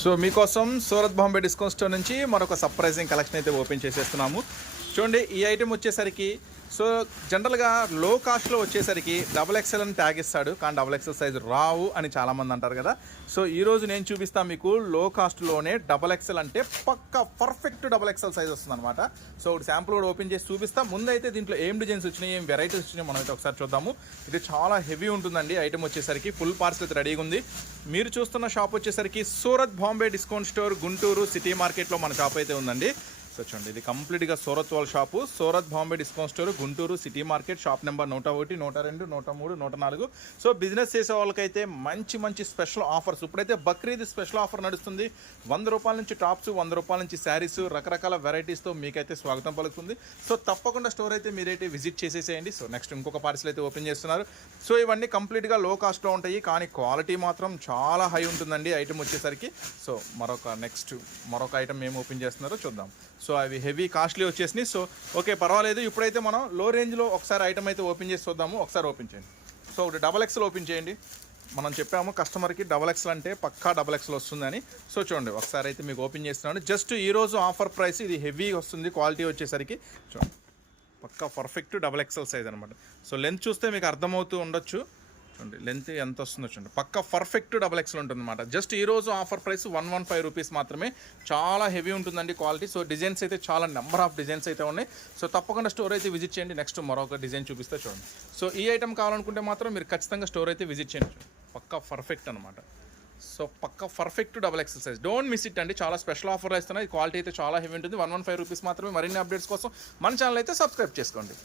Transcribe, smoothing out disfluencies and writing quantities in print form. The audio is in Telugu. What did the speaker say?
సో మీకోసం సూరత్ బాంబే డిస్కౌంట్ స్టోర్ నుంచి మరొక సర్ప్రైజింగ్ కలెక్షన్ అయితే ఓపెన్ చేసేస్తున్నాము. చూడండి, ఈ ఐటెం వచ్చేసరికి సో జనరల్గా లో కాస్ట్లో వచ్చేసరికి XXL అని ట్యాగ్ ఇస్తాడు, కానీ XXL సైజు రావు అని చాలామంది అంటారు కదా. సో ఈరోజు నేను చూపిస్తాను మీకు లో కాస్ట్లోనే XXL అంటే పక్కా పర్ఫెక్ట్ XXL సైజ్ వస్తుంది అనమాట. సో ఒకటి శాంపుల్ కూడా ఓపెన్ చేసి చూపిస్తా. ముందైతే దీంట్లో ఏం డిజైన్స్ వచ్చినాయి, ఏం వెరైటీస్ వచ్చినాయి మనం అయితే ఒకసారి చూద్దాము. ఇది చాలా హెవీ ఉంటుందండి ఐటెం వచ్చేసరికి. ఫుల్ పార్సల్ అయితే రెడీగా ఉంది. మీరు చూస్తున్న షాప్ వచ్చేసరికి Surat Bombay discount store, Guntur city మార్కెట్లో మన షాప్ అయితే ఉందండి. సో చూడండి, ఇది కంప్లీట్గా సూరత్ వాళ్ళ shop. Surat Bombay discount store, Guntur city market, shop number 101, 102, 103, 104. So business చేసే వాళ్ళకైతే మంచి మంచి స్పెషల్ ఆఫర్స్. ఇప్పుడైతే బక్రీద్ స్పెషల్ ఆఫర్ నడుస్తుంది. 100 రూపాయల నుంచి టాప్స్, 100 రూపాయల నుంచి శారీస్, రకరకాల వెరైటీస్తో మీకైతే స్వాగతం పలుకుతుంది. సో తప్పకుండా స్టోర్ అయితే మీరైతే విజిట్ చేసేసేయండి. సో నెక్స్ట్ ఇంకొక పార్సల్ అయితే ఓపెన్ చేస్తున్నారు. సో ఇవన్నీ కంప్లీట్గా లో కాస్ట్లో ఉంటాయి, కానీ క్వాలిటీ మాత్రం చాలా హై ఉంటుందండి ఐటమ్ వచ్చేసరికి. సో మరొక ఐటమ్ ఏం ఓపెన్ చేస్తున్నారో చూద్దాం. సో అవి హెవీ కాస్ట్లీ వచ్చేసినాయి. సో ఓకే, పర్వాలేదు. ఇప్పుడైతే మనం లో రేంజ్లో ఒకసారి ఐటమ్ అయితే ఓపెన్ చేసి చూద్దాము. ఒకసారి ఓపెన్ చేయండి. సో ఒకటి XXL ఓపెన్ చేయండి. మనం చెప్పాము కస్టమర్కి XXL అంటే పక్కా XXL వస్తుందని. సో చూడండి, ఒకసారి అయితే మీకు ఓపెన్ చేస్తున్నాను. జస్ట్ ఈరోజు ఆఫర్ ప్రైస్ ఇది హెవీ వస్తుంది. క్వాలిటీ వచ్చేసరికి చూడండి, పక్కా పర్ఫెక్ట్ XXL సైజ్ అనమాట. సో లెంత్ చూస్తే మీకు అర్థమవుతూ ఉండొచ్చు. చూడండి లెంత్ ఎంత వస్తుందో చూడండి, పక్క పర్ఫెక్ట్ XXL ఉంటుంది అనమాట. జస్ట్ ఈరోజు ఆఫర్ ప్రైస్ 115 రూపీస్ మాత్రమే. చాలా హెవీ ఉంటుందండి క్వాలిటీ. సో డిజైన్స్ అయితే చాలా నెంబర్ ఆఫ్ డిజైన్స్ అయితే ఉన్నాయి. సో తప్పకుండా స్టోర్ అయితే విజిట్ చేయండి. నెక్స్ట్ మరొక డిజైన్ చూపిస్తే చూడండి. సో ఈ ఐటమ్ కావాలనుకుంటే మాత్రం మీరు ఖచ్చితంగా స్టోర్ అయితే విజిట్ చేయండి. పక్కా పర్ఫెక్ట్ అనమాట. సో పక్క perfect XXL size, don't miss it అండి. చాలా స్పెషల్ ఆఫర్ ఇస్తున్నాయి. క్వాలిటీ అయితే చాలా హెవీ ఉంటుంది. 115 రూపీస్ మాత్రమే. మరిన్ని అప్డేట్స్ కోసం మన ఛానల్ అయితే సబ్స్క్రైబ్ చేసుకోండి.